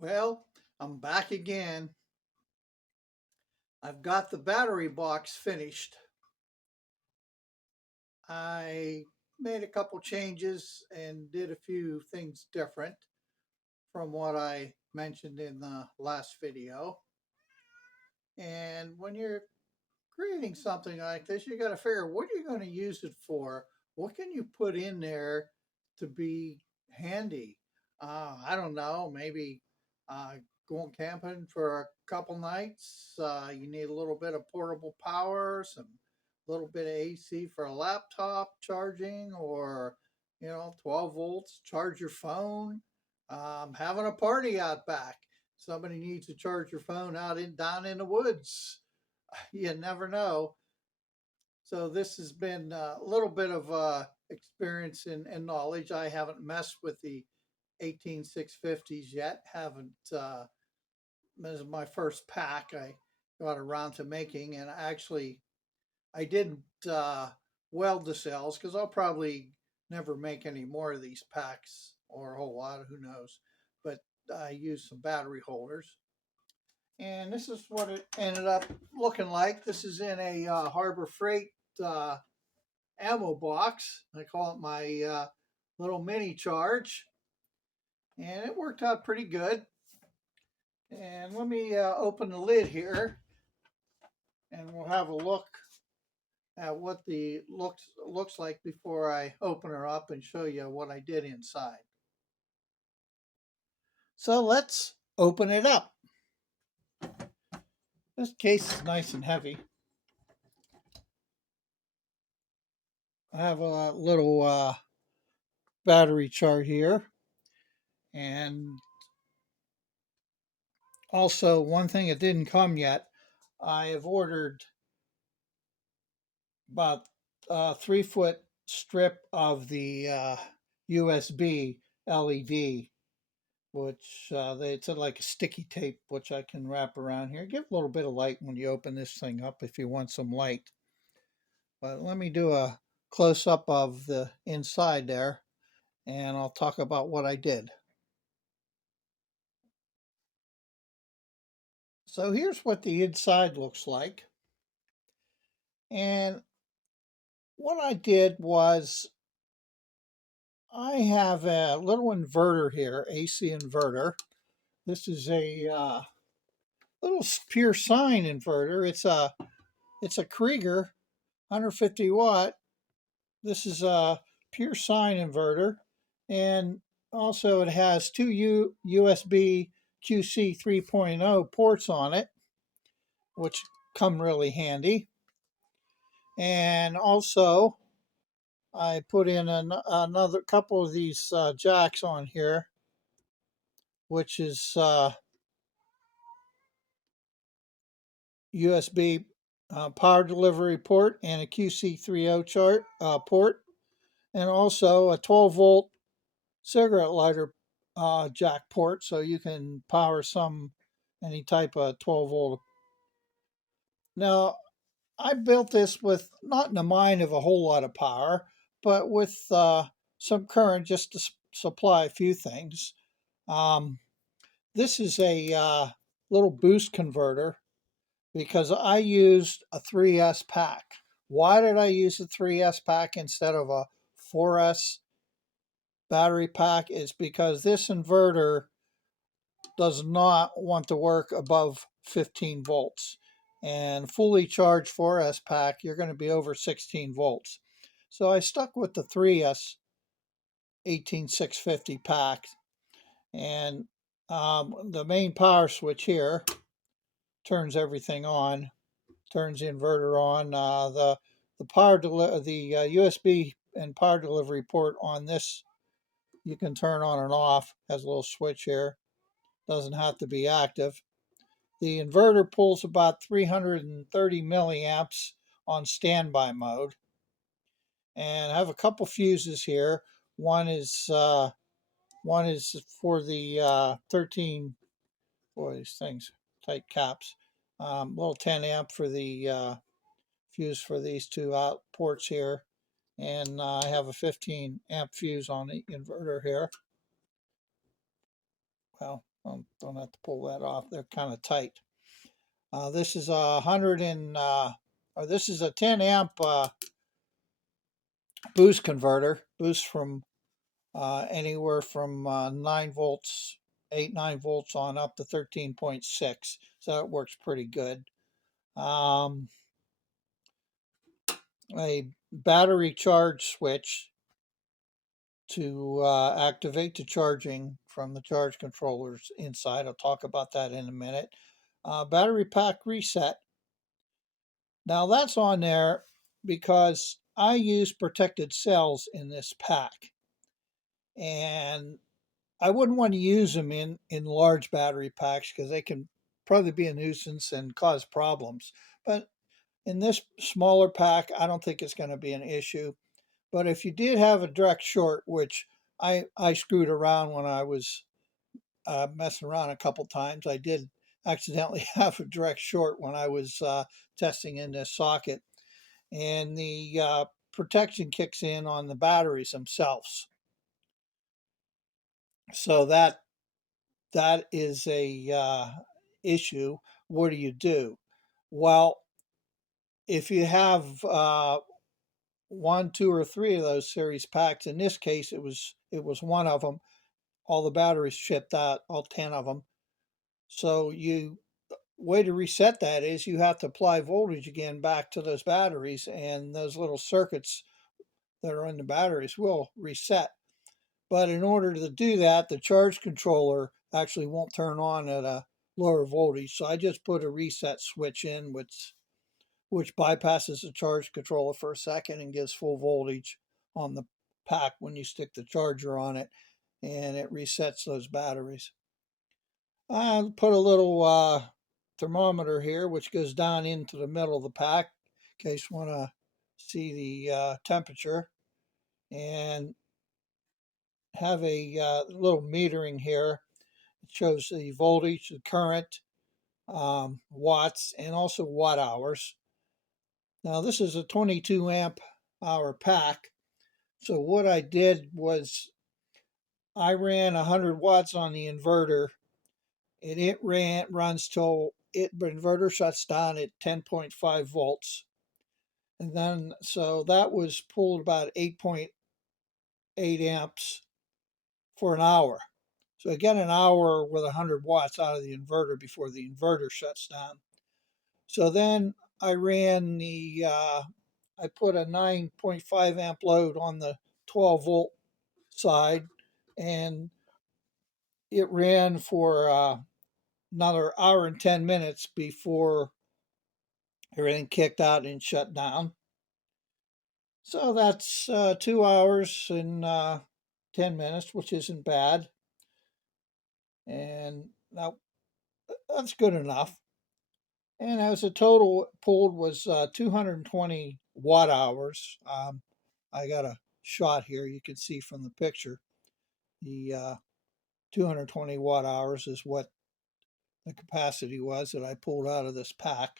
Well, I'm back again. I've got the battery box finished. I made a couple changes and did a few things different from what I mentioned in the last video. And when you're creating something like this, you got to figure what are you going to use it for? What can you put in there to be handy? I don't know, maybe uh, going camping for a couple nights. You need a little bit of portable power, some little bit of AC for a laptop charging, or 12 volts, charge your phone. Having a party out back. Somebody needs to charge your phone out in down in the woods. You never know. So this has been a little bit of experience and knowledge. I haven't messed with the 18650s yet. Haven't. This is my first pack I got around to making, and actually I didn't weld the cells because I'll probably never make any more of these packs or a whole lot. Who knows? But I used some battery holders. And this is what it ended up looking like. This is in a Harbor Freight uh, ammo box. I call it my little mini charge. And it worked out pretty good. And let me open the lid here and we'll have a look at what the looks like before I open her up and show you what I did inside. So let's open it up. This case is nice and heavy. I have a little battery chart here. And also, one thing that didn't come yet, I have ordered about a 3 foot strip of the USB LED, which it's like a sticky tape, which I can wrap around here. Give a little bit of light when you open this thing up if you want some light. But let me do a close up of the inside there, and I'll talk about what I did. So here's what the inside looks like. And what I did was I have a little inverter here, AC inverter. This is a little pure sine inverter. It's a Krieger 150 watt. This is a pure sine inverter, and also it has two USB QC 3.0 ports on it, which come really handy. And also I put in another couple of these jacks on here, which is USB power delivery port and a QC30 port, and also a 12-volt cigarette lighter jack port, so you can power any type of 12-volt. Now, I built this with not in the mind of a whole lot of power, but with some current just to supply a few things. Um, this is a little boost converter because I used a 3S pack. Why did I use a 3S pack instead of a 4S battery pack? Is because this inverter does not want to work above 15 volts. And fully charged 4S pack, you're going to be over 16 volts. So I stuck with the 3S 18650 pack. And the main power switch here turns everything on, turns the inverter on. The USB and power delivery port on this you can turn on and off. Has a little switch here. Doesn't have to be active. The inverter pulls about 330 milliamps on standby mode. And I have a couple fuses here. One is for the 13. Boy, these things tight caps. Little 10 amp for the fuse for these two out ports here, and I have a 15 amp fuse on the inverter here. Well, Don't have to pull that off. They're kind of tight. This is a 100 and or this is a 10 amp boost converter. Boost from anywhere from 9 volts, 9 volts on up to 13.6. So it works pretty good. A battery charge switch to activate the charging from the charge controllers inside. I'll talk about that in a minute. Battery pack reset. Now that's on there because I use protected cells in this pack. And I wouldn't want to use them in large battery packs because they can probably be a nuisance and cause problems. But in this smaller pack, I don't think it's going to be an issue. But if you did have a direct short, which I screwed around when I was messing around a couple times, I did accidentally have a direct short when I was testing in this socket, and the protection kicks in on the batteries themselves. So that is a issue. What do you do? Well, if you have one, two, or three of those series packs, in this case it was one of them. All the batteries shipped out, all 10 of them. So you way to reset that is you have to apply voltage again back to those batteries, and those little circuits that are in the batteries will reset. But in order to do that, the charge controller actually won't turn on at a lower voltage. So I just put a reset switch in, which bypasses the charge controller for a second and gives full voltage on the pack when you stick the charger on it, and it resets those batteries. I put a little thermometer here, which goes down into the middle of the pack in case you want to see the temperature, and have a little metering here. It shows the voltage, the current, watts, and also watt hours. Now this is a 22 amp hour pack. So what I did was I ran 100 watts on the inverter, and it runs till the inverter shuts down at 10.5 volts. And then so that was pulled about 8.8 amps for an hour. So I get an hour with 100 watts out of the inverter before the inverter shuts down. So then I I put a 9.5 amp load on the 12 volt side, and it ran for another hour and 10 minutes before everything kicked out and shut down. So that's 2 hours and 10 minutes, which isn't bad. And now that's good enough. And as a total pulled was 220 watt hours. I got a shot here you can see from the picture. The 220 watt hours is what the capacity was that I pulled out of this pack.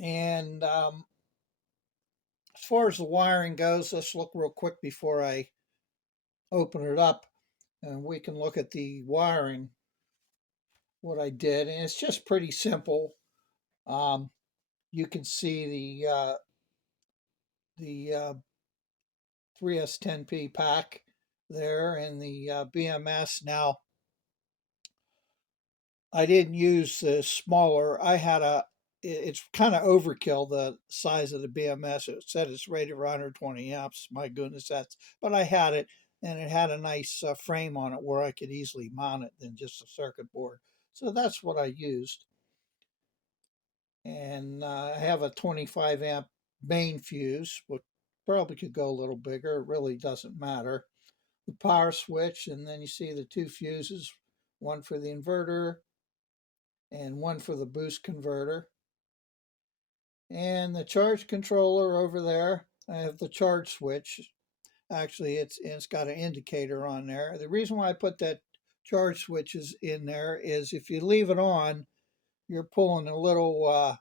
And as far as the wiring goes, let's look real quick before I open it up, and we can look at the wiring, what I did. And it's just pretty simple. You can see the 3S10P pack there and the BMS. Now, I didn't use the smaller. It's kind of overkill, the size of the BMS. It said it's rated for 120 amps. My goodness, but I had it, and it had a nice frame on it where I could easily mount it than just a circuit board. So that's what I used. And I have a 25 amp main fuse, which probably could go a little bigger. It really doesn't matter. The power switch, and then you see the two fuses, one for the inverter and one for the boost converter. And the charge controller over there, I have the charge switch. Actually, it's got an indicator on there. The reason why I put that charge switch is in there is if you leave it on, you're pulling a little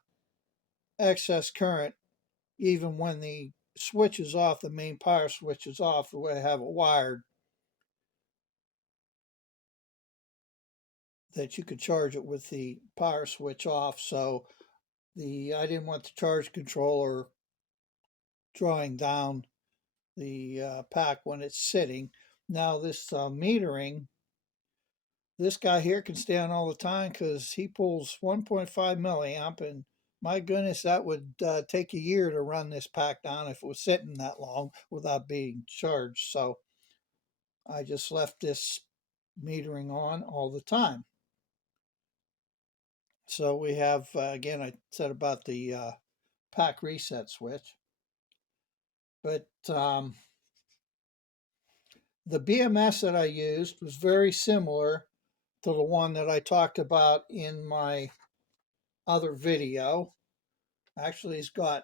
excess current even when the switch is off, the main power switch is off, the way I have it wired. that you could charge it with the power switch off. So I didn't want the charge controller drawing down the pack when it's sitting. Now this metering, this guy here can stay on all the time because he pulls 1.5 milliamp, and my goodness, that would take a year to run this pack down if it was sitting that long without being charged. So I just left this metering on all the time. So we have, again, I said about the pack reset switch, but the BMS that I used was very similar to the one that I talked about in my other video. Actually, it's got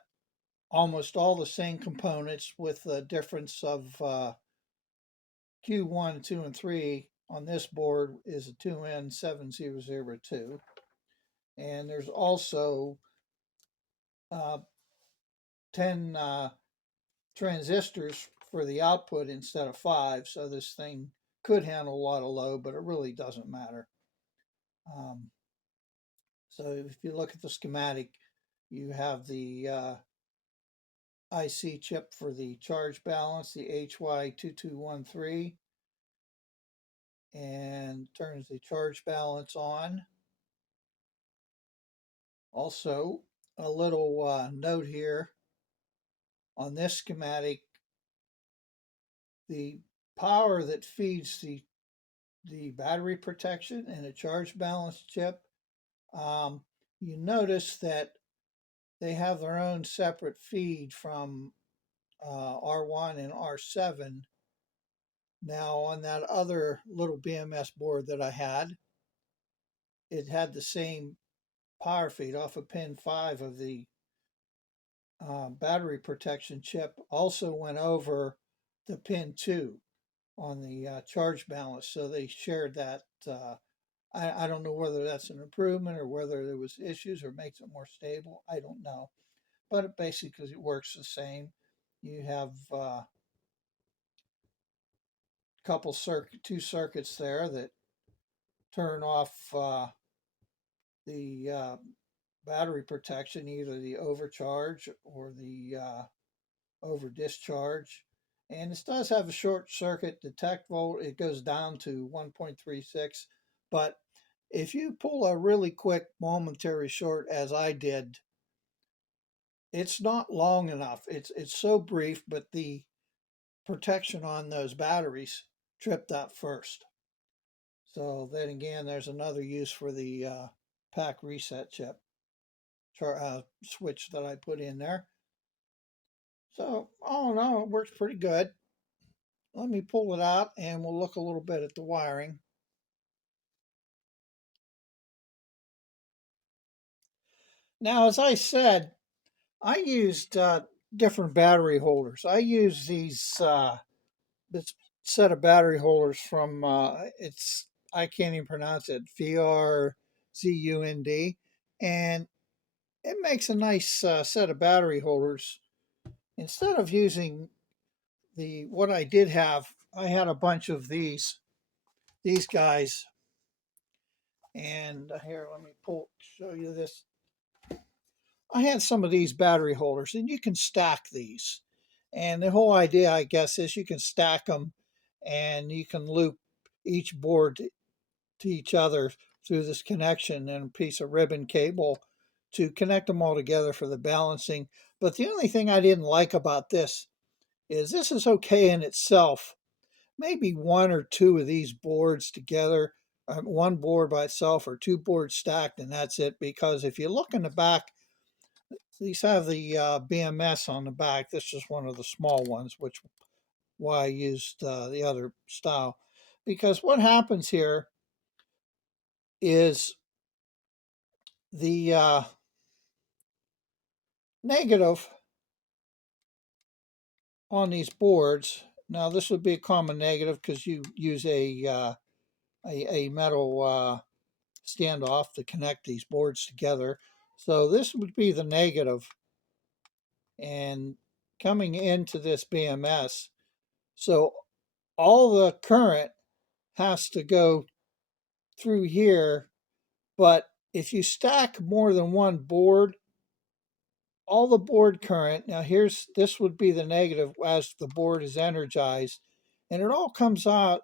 almost all the same components with the difference of Q1, 2, and 3 on this board is a 2N7002. And there's also 10 transistors for the output instead of 5. So this thing could handle a lot of load, but it really doesn't matter. So if you look at the schematic, you have the IC chip for the charge balance, the HY2213, and turns the charge balance on. Also, a little note here on this schematic, the power that feeds the battery protection and the charge balance chip, you notice that they have their own separate feed from R1 and R7. Now on that other little BMS board that I had, it had the same power feed off of pin 5 of the battery protection chip, also went over the pin 2 on the charge balance. So they shared that. I don't know whether that's an improvement or whether there was issues or makes it more stable. I don't know. But it basically it works the same. You have two circuits there that turn off the battery protection, either the overcharge or the over discharge. And this does have a short circuit detect volt. It goes down to 1.36. But if you pull a really quick momentary short, as I did, it's not long enough. It's so brief, but the protection on those batteries tripped out first. So then again, there's another use for the pack reset chip switch that I put in there. So all in all, it works pretty good. Let me pull it out and we'll look a little bit at the wiring. Now, as I said, I used different battery holders. I use this set of battery holders from I can't even pronounce it, VRZUND, and it makes a nice set of battery holders. Instead of using what I did have, I had a bunch of these guys, and here, let me show you this. I had some of these battery holders, and you can stack these. And the whole idea, I guess, is you can stack them and you can loop each board to each other through this connection and a piece of ribbon cable to connect them all together for the balancing. But the only thing I didn't like about this is okay in itself. Maybe one or two of these boards together, one board by itself or two boards stacked, and that's it. Because if you look in the back, these have the BMS on the back. This is one of the small ones, which why I used the other style. Because what happens here is the negative on these boards. Now this would be a common negative because you use a metal standoff to connect these boards together. So this would be the negative, and coming into this BMS. So all the current has to go through here, but if you stack more than one board, all the board current, now this would be the negative as the board is energized, and it all comes out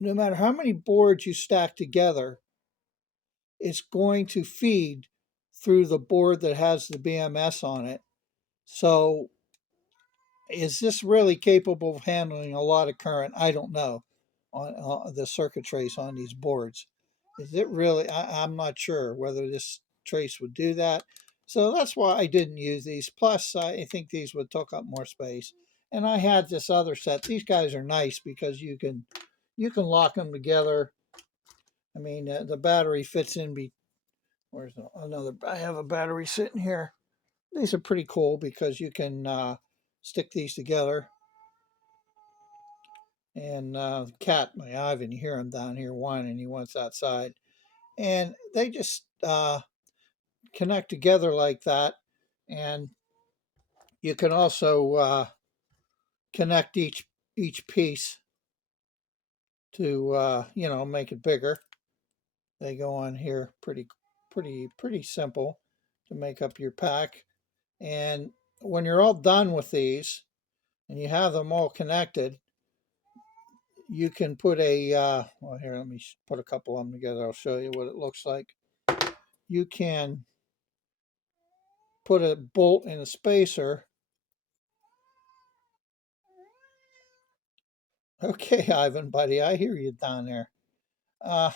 no matter how many boards you stack together, it's going to feed through the board that has the BMS on it. So is this really capable of handling a lot of current? I don't know on the circuit trace on these boards. Is it really? I'm not sure whether this trace would do that. So that's why I didn't use these. Plus, I think these would take up more space. And I had this other set. These guys are nice because you can lock them together. I mean, the battery fits in. Where's another? I have a battery sitting here. These are pretty cool because you can stick these together. And the cat, my Ivan, you hear him down here whining. He wants outside. And they just connect together like that. And you can also connect each piece to make it bigger. They go on here pretty simple to make up your pack. And when you're all done with these and you have them all connected, you can put well, here, let me put a couple of them together. I'll show you what it looks like. You can put a bolt in a spacer. Okay, Ivan, buddy, I hear you down there. Uh,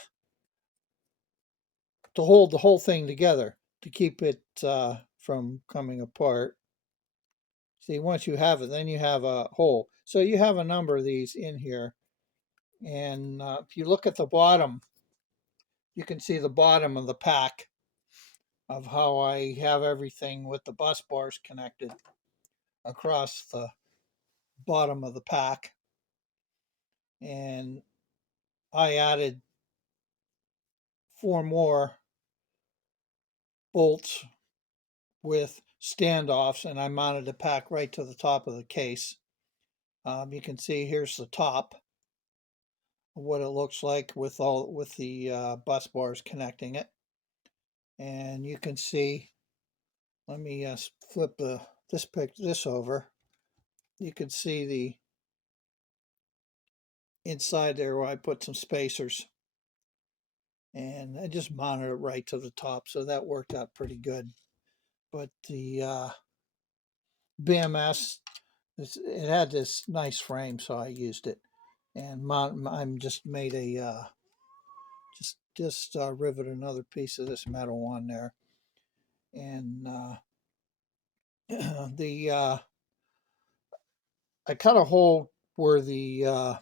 to hold the whole thing together, to keep it from coming apart. See, once you have it, then you have a hole. So you have a number of these in here. And if you look at the bottom, you can see the bottom of the pack of how I have everything with the bus bars connected across the bottom of the pack. And I added 4 more bolts with standoffs, and I mounted the pack right to the top of the case. You can see here's the top of what it looks like with the bus bars connecting it. And you can see, let me flip this over. You can see the inside there where I put some spacers, and I just mounted it right to the top, so that worked out pretty good. But the BMS, it had this nice frame, so I used it, and I'm just made a just rivet another piece of this metal on there, and the I cut a hole where the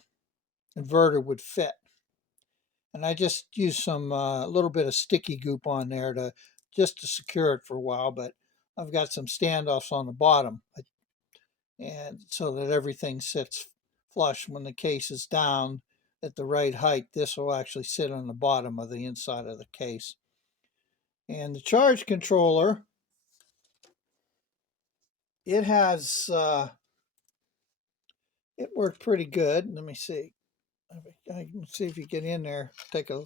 inverter would fit, and I just used some little bit of sticky goop on there to secure it for a while. But I've got some standoffs on the bottom, and so that everything sits flush when the case is down at the right height. This will actually sit on the bottom of the inside of the case. And the charge controller, it has it worked pretty good. Let me see. I can see if you get in there, take a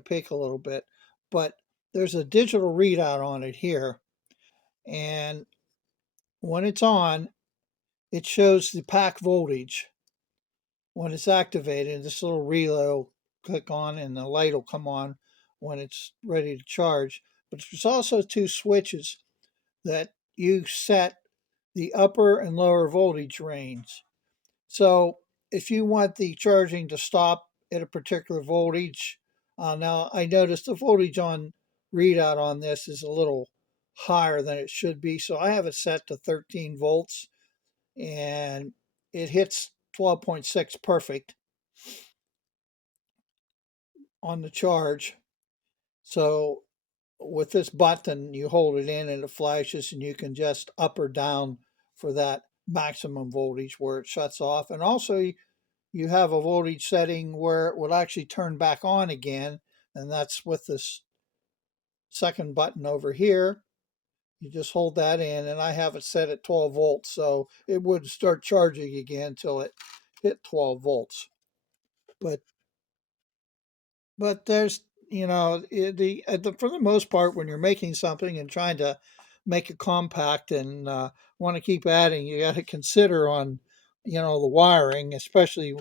peek a little bit. But there's a digital readout on it here, and when it's on, it shows the pack voltage. When it's activated, this little relay will click on, and the light will come on when it's ready to charge. But there's also 2 switches that you set the upper and lower voltage range. So if you want the charging to stop at a particular voltage, now I noticed the voltage on readout on this is a little higher than it should be. So I have it set to 13 volts, and it hits 12.6 perfect on the charge. So with this button, you hold it in and it flashes, and you can just up or down for that maximum voltage where it shuts off. And also you have a voltage setting where it will actually turn back on again, and that's with this second button over here. You just hold that in, and I have it set at 12 volts, so it would start charging again until it hit 12 volts. But But there's, for the most part, when you're making something and trying to make it compact and want to keep adding, you got to consider on, the wiring, especially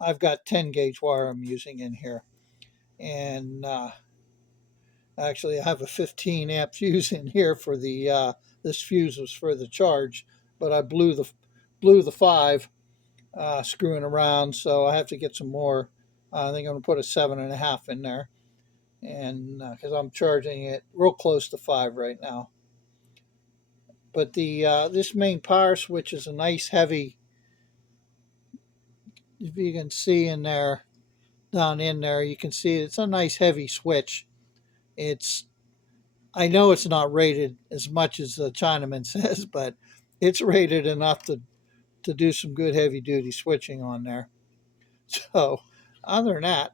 I've got 10 gauge wire I'm using in here. And actually, I have a 15 amp fuse in here for this fuse was for the charge, but I blew the 5 screwing around, so I have to get some more. I think I'm going to put a 7.5 in there, and because I'm charging it real close to 5 right now. But the this main power switch is a nice heavy. If you can see in there, down in there, you can see it's a nice heavy switch. It's I know it's not rated as much as the Chinaman says, but it's rated enough to do some good heavy duty switching on there. So other than that,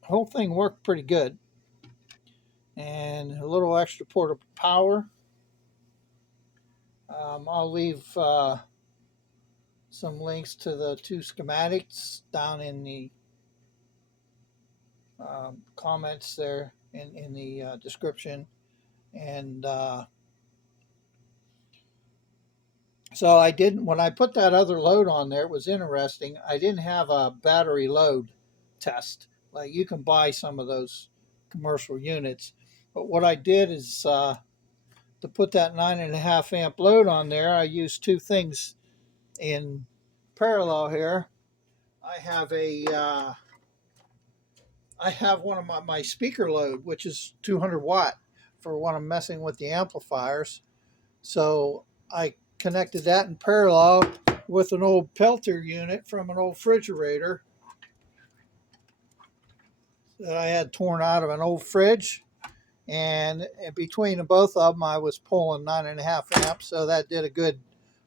the whole thing worked pretty good. And a little extra portable power. I'll leave some links to the 2 schematics down in the comments there in the description. And so I didn't, when I put that other load on there, it was interesting. I didn't have a battery load test. Like you can buy some of those commercial units. But what I did is to put that 9.5 amp load on there, I used 2 things in parallel here. I have one of my speaker load, which is 200 watt for when I'm messing with the amplifiers. So I connected that in parallel with an old Pelter unit from an old refrigerator that I had torn out of an old fridge. And between the both of them, I was pulling 9.5 amps. So that did a good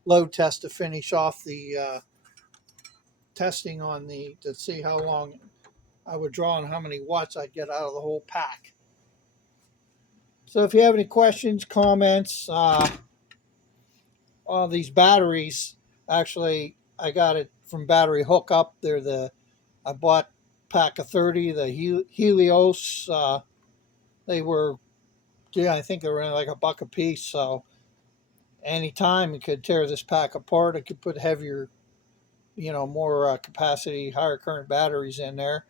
load test to finish off the testing on to see how long I would draw and how many watts I'd get out of the whole pack. So if you have any questions, comments, on these batteries, actually, I got it from Battery Hookup. I bought pack of 30, the Helios. They were, I think they were like $1 a piece. So anytime you could tear this pack apart, I could put heavier, more capacity, higher current batteries in there.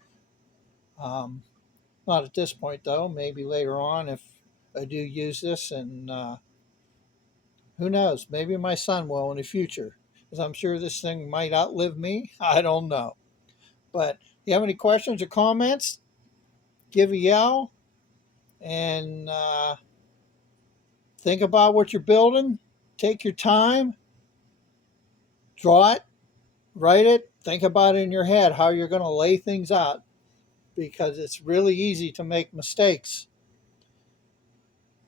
Not at this point though. Maybe later on if I do use this, and who knows? Maybe my son will in the future, because I'm sure this thing might outlive me. I don't know. But if you have any questions or comments, give a yell and think about what you're building. Take your time, draw it, write it, think about it in your head how you're going to lay things out, because it's really easy to make mistakes.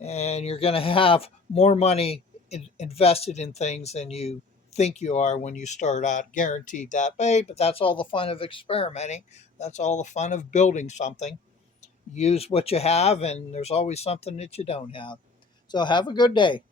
And you're going to have more money invested in things than you think you are when you start out, guaranteed that way. But that's all the fun of experimenting. That's all the fun of building something. Use what you have, and there's always something that you don't have. So have a good day.